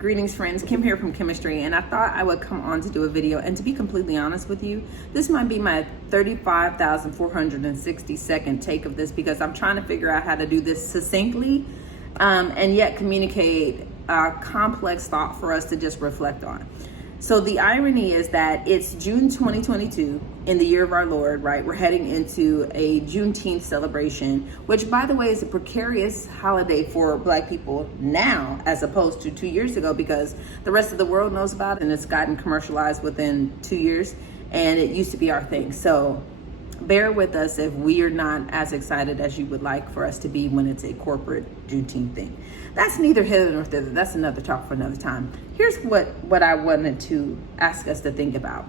Greetings friends, Kim here from Chemistry, and I thought I would come on to do a video. And to be completely honest with you, this might be my 35,460-second take of this, because I'm trying to figure out how to do this succinctly and yet communicate a complex thought for us to just reflect on. So the irony is that it's June 2022 in the year of our Lord, right? We're heading into a Juneteenth celebration, which, by the way, is a precarious holiday for Black people now as opposed to 2 years ago, because the rest of the world knows about it and it's gotten commercialized within 2 years, and it used to be our thing. So bear with us if we are not as excited as you would like for us to be when it's a corporate Juneteenth thing. That's neither hither nor thither. That's another talk for another time. Here's what I wanted to ask us to think about.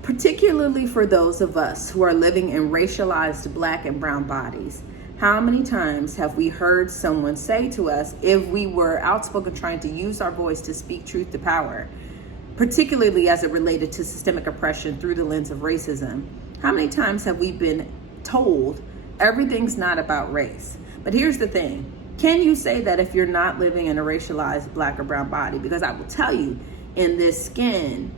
Particularly for those of us who are living in racialized Black and brown bodies, how many times have we heard someone say to us, if we were outspoken trying to use our voice to speak truth to power, particularly as it related to systemic oppression through the lens of racism, how many times have we been told everything's not about race? But here's the thing. Can you say that if you're not living in a racialized Black or brown body? Because I will tell you, in this skin,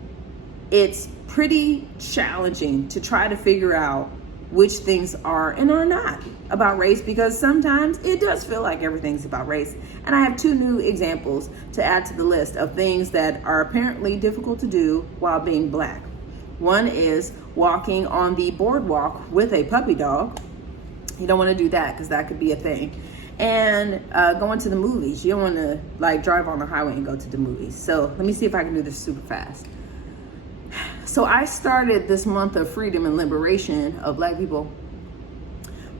it's pretty challenging to try to figure out which things are and are not about race, because sometimes it does feel like everything's about race. And I have two new examples to add to the list of things that are apparently difficult to do while being Black. One is walking on the boardwalk with a puppy dog. You don't want to do that because that could be a thing. And going to the movies. You don't want to like drive on the highway and go to the movies. So let me see if I can do this super fast. So I started this month of freedom and liberation of Black people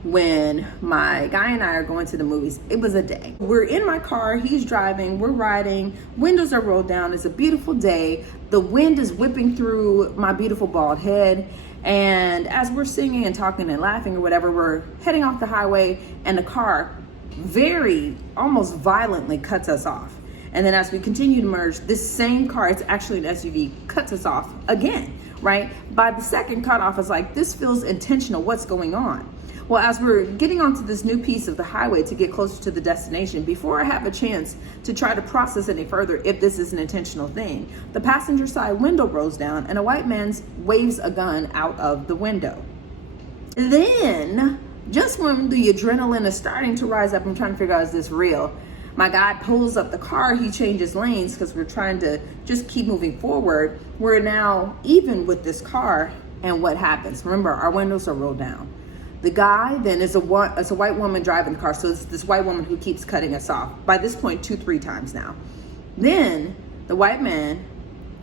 when my guy and I are going to the movies. It was a day. We're in my car, he's driving, we're riding, windows are rolled down, it's a beautiful day. The wind is whipping through my beautiful bald head. And as we're singing and talking and laughing or whatever, we're heading off the highway and the car almost violently cuts us off. And then as we continue to merge, this same car, it's actually an SUV, cuts us off again, right? By the second cutoff, it's like, this feels intentional, what's going on? Well, as we're getting onto this new piece of the highway to get closer to the destination, before I have a chance to try to process any further if this is an intentional thing, the passenger side window rolls down and a white man waves a gun out of the window. Then, just when the adrenaline is starting to rise up, I'm trying to figure out, is this real? My guy pulls up the car, he changes lanes because we're trying to just keep moving forward. We're now even with this car, and what happens? Remember, our windows are rolled down. The guy then is a white woman driving the car, so it's this white woman who keeps cutting us off. By this point, 2-3 times now. Then the white man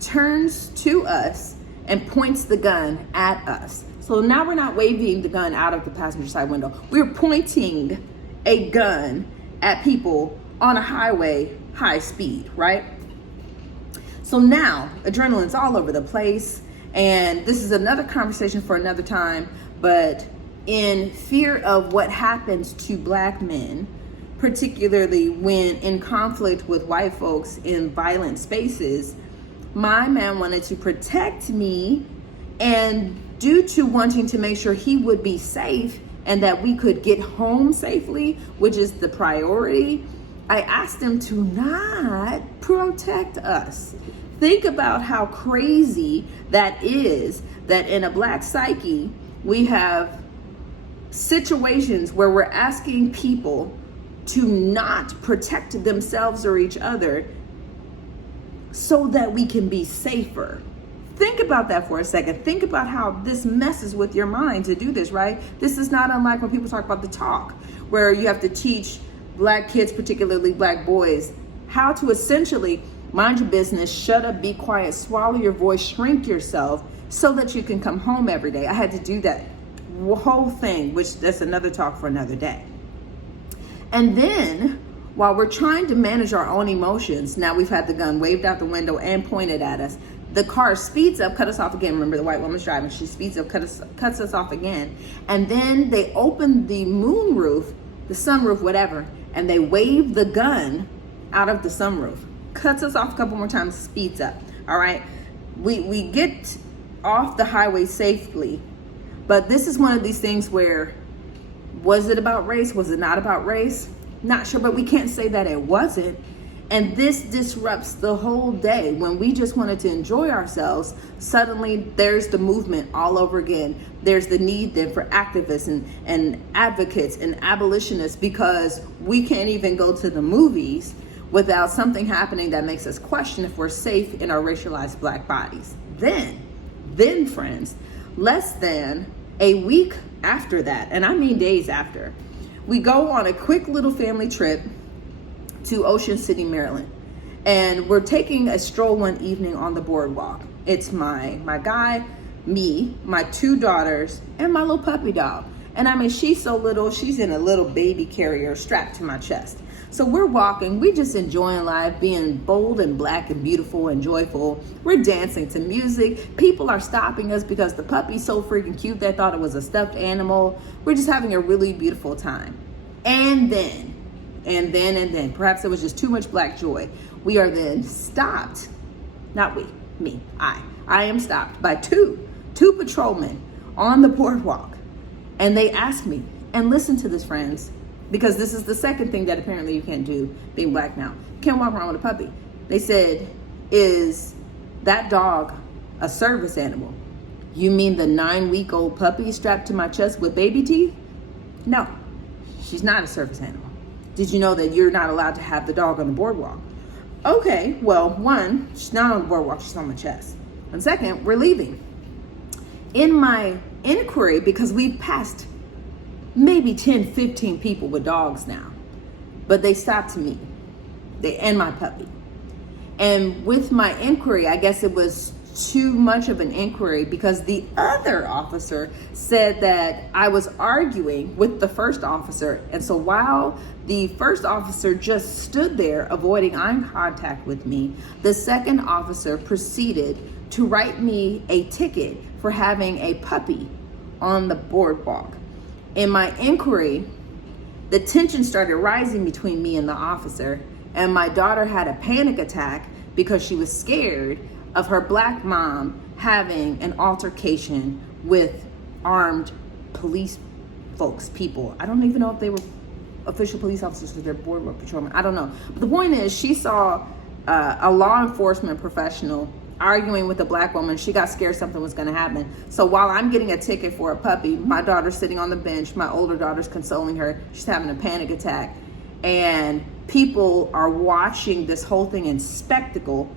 turns to us and points the gun at us. So now we're not waving the gun out of the passenger side window. We're pointing a gun at people on a highway, high speed, right? So now adrenaline's all over the place. And this is another conversation for another time, but in fear of what happens to Black men, particularly when in conflict with white folks in violent spaces, my man wanted to protect me, and due to wanting to make sure he would be safe and that we could get home safely, which is the priority, I asked him to not protect us. Think about how crazy that is, that in a Black psyche, we have situations where we're asking people to not protect themselves or each other so that we can be safer. Think about that for a second. Think about how this messes with your mind to do this, right? This is not unlike when people talk about the talk, where you have to teach Black kids, particularly Black boys, how to essentially mind your business, shut up, be quiet, swallow your voice, shrink yourself so that you can come home every day. I had to do that whole thing, which that's another talk for another day. And then while we're trying to manage our own emotions, now we've had the gun waved out the window and pointed at us. The car speeds up, cut us off again. Remember, the white woman's driving. She speeds up, cuts us off again. And then they open the moonroof, the sunroof, whatever, and they wave the gun out of the sunroof. Cuts us off a couple more times, speeds up. All right. We get off the highway safely. But this is one of these things where, was it about race? Was it not about race? Not sure, but we can't say that it wasn't. And this disrupts the whole day. When we just wanted to enjoy ourselves, suddenly there's the movement all over again. There's the need then for activists and advocates and abolitionists, because we can't even go to the movies without something happening that makes us question if we're safe in our racialized Black bodies. Then friends, less than a week after that, and I mean days after, we go on a quick little family trip to Ocean City, Maryland. And we're taking a stroll one evening on the boardwalk. It's my guy, me, my 2 daughters, and my little puppy dog. And I mean, she's so little, she's in a little baby carrier strapped to my chest. So we're walking, we just enjoying life, being bold and Black and beautiful and joyful. We're dancing to music. People are stopping us because the puppy's so freaking cute, they thought it was a stuffed animal. We're just having a really beautiful time. And then, perhaps it was just too much Black joy, we are then stopped, not we, me, I am stopped by two patrolmen on the boardwalk. And they asked me, and listen to this, friends, because this is the second thing that apparently you can't do being Black now. You can't walk around with a puppy. They said, is that dog a service animal? You mean the 9-week-old puppy strapped to my chest with baby teeth? No, she's not a service animal. Did you know that you're not allowed to have the dog on the boardwalk? Okay, well, one, she's not on the boardwalk, she's on my chest. And second, we're leaving. In my inquiry, because we've passed maybe 10, 15 people with dogs now, but they stopped me, and my puppy. And with my inquiry, I guess it was too much of an inquiry, because the other officer said that I was arguing with the first officer. And so while the first officer just stood there avoiding eye contact with me, the second officer proceeded to write me a ticket for having a puppy on the boardwalk. In my inquiry, the tension started rising between me and the officer, and my daughter had a panic attack because she was scared of her Black mom having an altercation with armed police people. I don't even know if they were official police officers or their boardwalk patrolmen. I don't know. But the point is, she saw a law enforcement professional arguing with a Black woman. She got scared something was going to happen. So while I'm getting a ticket for a puppy, my daughter's sitting on the bench. My older daughter's consoling her. She's having a panic attack. And people are watching this whole thing in spectacle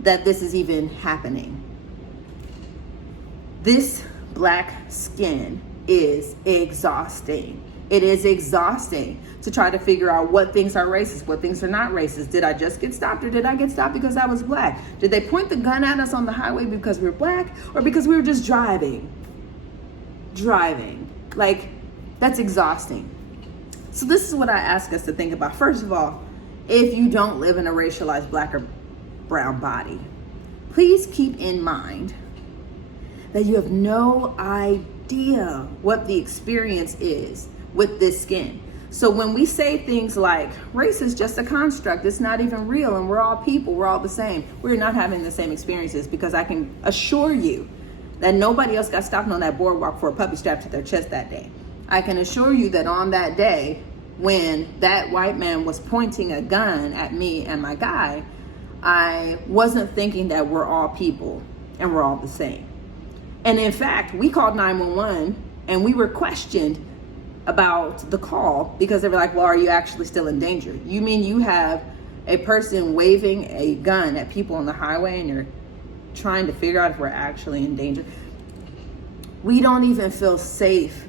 that this is even happening. This Black skin is exhausting. It is exhausting to try to figure out what things are racist, what things are not racist. Did I just get stopped, or did I get stopped because I was Black? Did they point the gun at us on the highway because we were Black, or because we were just driving? Like, that's exhausting. So this is what I ask us to think about. First of all, if you don't live in a racialized Black or brown body, please keep in mind that you have no idea what the experience is with this skin. So when we say things like race is just a construct, it's not even real, and we're all people, we're all the same, we're not having the same experiences, because I can assure you that nobody else got stopped on that boardwalk for a puppy strapped to their chest that day. I can assure you that on that day, when that white man was pointing a gun at me and my guy, I wasn't thinking that we're all people and we're all the same. And in fact, we called 911 and we were questioned about the call, because they were like, well, are you actually still in danger? You mean you have a person waving a gun at people on the highway and you're trying to figure out if we're actually in danger? We don't even feel safe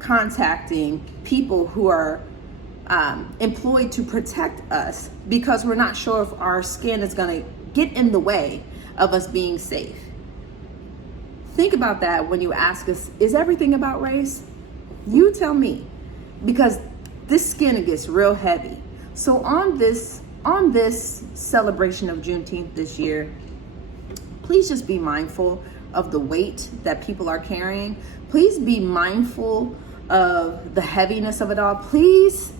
contacting people who are employed to protect us, because we're not sure if our skin is going to get in the way of us being safe. Think about that when you ask us, is everything about race? You tell me, because this skin gets real heavy. So on this celebration of Juneteenth this year, please just be mindful of the weight that people are carrying. Please be mindful of the heaviness of it all. Please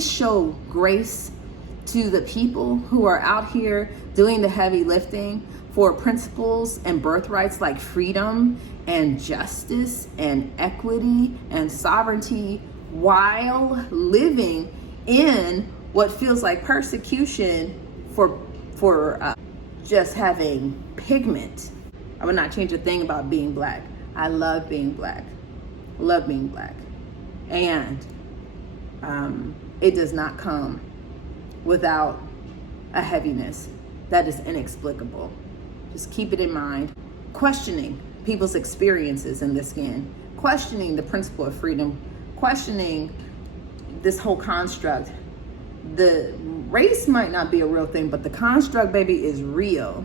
show grace to the people who are out here doing the heavy lifting for principles and birthrights like freedom and justice and equity and sovereignty, while living in what feels like persecution for just having pigment. I would not change a thing about being black. I love being black. Love being black. And it does not come without a heaviness that is inexplicable. Just keep it in mind. Questioning people's experiences in this skin, questioning the principle of freedom, questioning this whole construct. The race might not be a real thing, but the construct, baby, is real.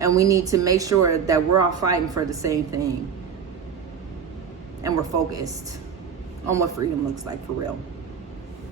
And we need to make sure that we're all fighting for the same thing. And we're focused on what freedom looks like for real.